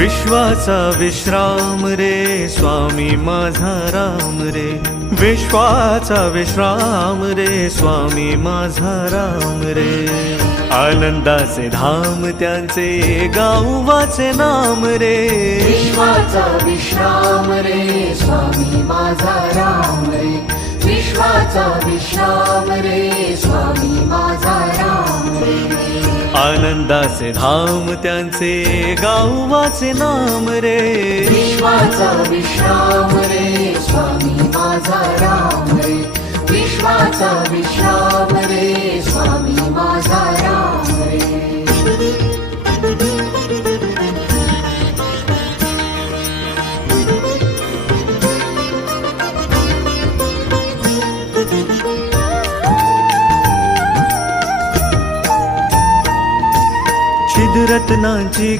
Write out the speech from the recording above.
विश्वाचा विश्राम रे स्वामी माझा राम रे, विश्वाचा विश्राम रे स्वामी माझा राम रे। आनंदाचे धाम त्यांचे गाऊ वाचे नाम रे, विश्वाचा विश्राम रे स्वामी माझा राम रे, विश्वाचा विश्राम रे स्वामी माझा राम रे। आनंदाचे धाम त्यांचे गाऊ वाचे नाम रे, विश्वाचा विश्राम रे स्वामी माझा राम रे, विश्वाचा विश्राम रे स्वामी माझा राम रे। छिद्रत्नांची